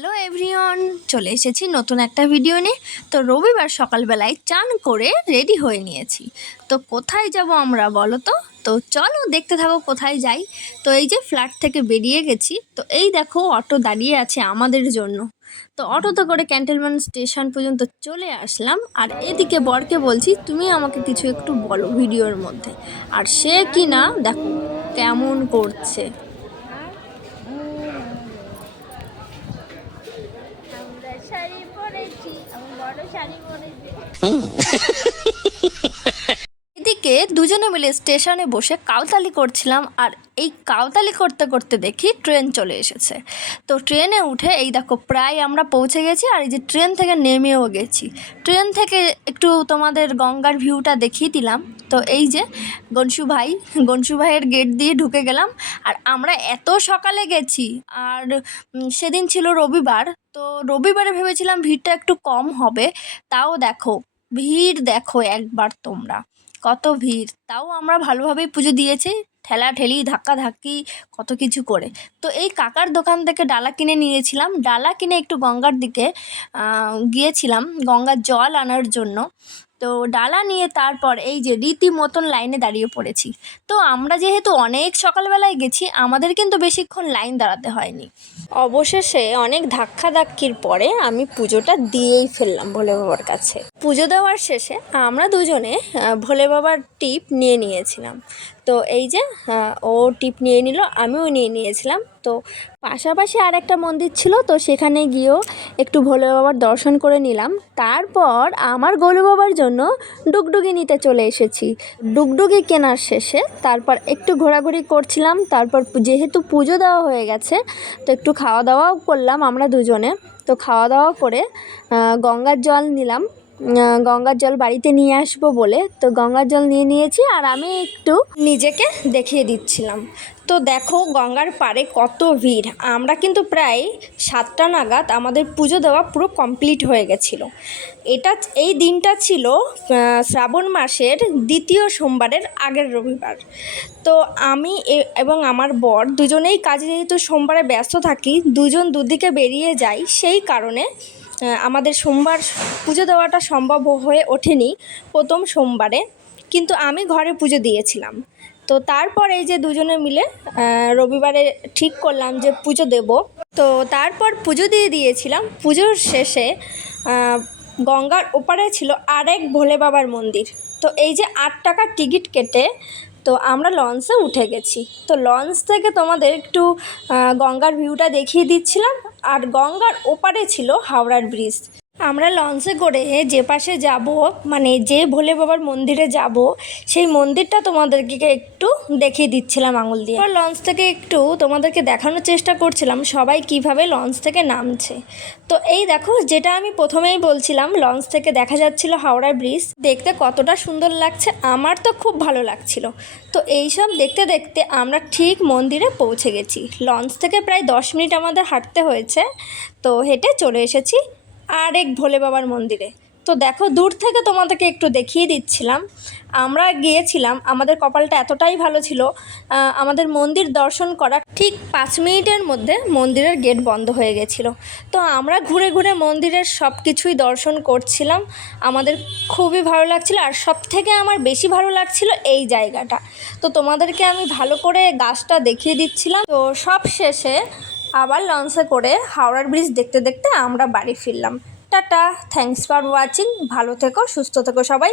Hello everyone, চলে এসেছি নতুন একটা ভিডিও নিয়ে। তো রবিবার সকালবেলায় চান করে রেডি হয়ে নিয়েছি। তো কোথায় যাব আমরা বলো তো? তো চলো দেখতে থাকো কোথায় যাই। তো এই যে ফ্ল্যাট থেকে বেরিয়ে গেছি, তো এই দেখো অটো দাঁড়িয়ে আছে আমাদের জন্য। তো অটোতে করে ক্যান্টনমেন্ট স্টেশন পর্যন্ত চলে আসলাম। আর এদিকে বরকে বলছি তুমি আমাকে কিছু একটু বলো ভিডিওর মধ্যে। আর সে কি না দেখো কেমন করছে। শাড়ি পরেছি, আমি বড় শাড়ি পরেছি। এদিকে দুজনে মিলে স্টেশনে বসে কাউতালি করছিলাম। আর এই কাউতালি করতে করতে দেখি ট্রেন চলে এসেছে। তো ট্রেনে উঠে এই দেখো প্রায় আমরা পৌঁছে গেছি। আর এই যে ট্রেন থেকে নেমেও গেছি। ট্রেন থেকে একটু তোমাদের গঙ্গার ভিউটা দেখিয়ে দিলাম। তো এই যে গনশু ভাইয়ের গেট দিয়ে ঢুকে গেলাম। আর আমরা এত সকালে গেছি। আর সেদিন ছিল রবিবার। তো রবিবারে ভেবেছিলাম ভিড়টা একটু কম হবে। তাও দেখো ভিড় দেখো একবার তোমরা, কত ভিড়। তাও আমরা ভালোভাবেই পুজো দিয়েছি, ঠেলাঠেলি ধাক্কাধাক্কি কত কিছু করে। তো এই কাকার দোকান থেকে ডালা কিনে নিয়েছিলাম। ডালা কিনে একটু গঙ্গার দিকে গিয়েছিলাম গঙ্গার জল আনার জন্য। তো ডালা নিয়ে তারপর এই যে রীতিমতন লাইনে দাঁড়িয়ে পড়েছি। তো আমরা যেহেতু অনেক সকালবেলায় গেছি, আমাদের কিন্তু বেশিক্ষণ লাইন দাঁড়াতে হয়নি। অবশেষে অনেক ধাক্কাধাক্কির পরে আমি পুজোটা দিয়েই ফেললাম ভোলে বাবার কাছে। পুজো দেওয়ার শেষে আমরা দুজনে ভোলে বাবার টিপ নিয়ে নিয়েছিলাম। তো এই যে ও টিপ নিয়ে নিল, আমিও নিয়ে নিয়েছিলাম। তো পাশাপাশি আর একটা মন্দির ছিল, তো সেখানে গিয়েও একটু ভোলে বাবার দর্শন করে নিলাম। তারপর আমার গোলু বাবার জন্য ডুগডুগি নিতে চলে এসেছি। ডুগডুগি কেনার শেষে তারপর একটু ঘোরাঘুরি করছিলাম। তারপর যেহেতু পুজো দেওয়া হয়ে গেছে, তো একটু খাওয়া দাওয়াও করলাম আমরা দুজনে। তো খাওয়া দাওয়া করে গঙ্গার জল নিলাম, গঙ্গার জল বাড়িতে নিয়ে আসবো বলে। তো গঙ্গার জল নিয়ে নিয়েছি আর আমি একটু নিজেকে দেখিয়ে দিচ্ছিলাম। তো দেখো গঙ্গার পাড়ে কত ভিড়। আমরা কিন্তু প্রায় 7টা নাগাদ আমাদের পুজো দেওয়া পুরো কমপ্লিট হয়ে গেছিলো। এই দিনটা ছিল শ্রাবণ মাসের দ্বিতীয় সোমবারের আগের রবিবার। তো আমি এবং আমার বর দুজনেই কাজে যেহেতু সোমবারে ব্যস্ত থাকি, দুজন দুদিকে বেরিয়ে যাই, সেই কারণে আমাদের সোমবার পুজো দেওয়াটা সম্ভব হয়ে ওঠেনি প্রথম সোমবারে। কিন্তু আমি ঘরে পুজো দিয়েছিলাম। তো তারপর এই যে দুজনে মিলে রবিবারে ঠিক করলাম যে পুজো দেব। তো তারপর পুজো দিয়ে দিয়েছিলাম। পুজোর শেষে গঙ্গার ওপারে ছিল আরেক ভোলে বাবার মন্দির। তো এই যে 8 টাকার টিকিট কেটে তো আমরা লঞ্চে উঠে গেছি। তো লঞ্চ থেকে তোমাদের একটু গঙ্গার ভিউটা দেখিয়ে দিচ্ছিলাম। আর গঙ্গার ওপারে ছিল হাওড়ার ব্রিজ। আমরা লঞ্চে করে যে পাশে যাব, মানে যে ভোলে বাবার মন্দিরে যাব, সেই মন্দিরটা তোমাদেরকে একটু দেখিয়ে দিচ্ছিলাম আঙুল দিয়ে। লঞ্চ থেকে একটু তোমাদেরকে দেখানোর চেষ্টা করছিলাম সবাই কিভাবে লঞ্চ থেকে নামছে। তো এই দেখো, যেটা আমি প্রথমেই বলছিলাম, লঞ্চ থেকে দেখা যাচ্ছিল হাওড়া ব্রিজ। দেখতে কতটা সুন্দর লাগছে, আমার তো খুব ভালো লাগছিল। তো এইসব দেখতে দেখতে আমরা ঠিক মন্দিরে পৌঁছে গেছি। লঞ্চ থেকে প্রায় 10 মিনিট আমাদের হাঁটতে হয়েছে। তো হেঁটে চলে এসেছি আরেক ভোলে বাবার মন্দিরে। তো দেখো দূর থেকে তোমাদেরকে একটু দেখিয়ে দিচ্ছিলাম। আমরা গিয়েছিলাম, আমাদের কপালটা এতটাই ভালো ছিল, আমাদের মন্দির দর্শন করা ঠিক 5 মিনিটের মধ্যে মন্দিরের গেট বন্ধ হয়ে গেছিলো। তো আমরা ঘুরে ঘুরে মন্দিরের সব কিছুই দর্শন করছিলাম। আমাদের খুবই ভালো লাগছিল। আর সবথেকে আমার বেশি ভালো লাগছিল এই জায়গাটা। তো তোমাদেরকে আমি ভালো করে গাছটা দেখিয়ে দিচ্ছিলাম। তো সব শেষে আবার লঞ্চে করে হাওড়ার ব্রিজ দেখতে দেখতে আমরা বাড়ি ফিরলাম। Tata, thanks for watching. ভালো থেকো, সুস্থ থেকো সবাই।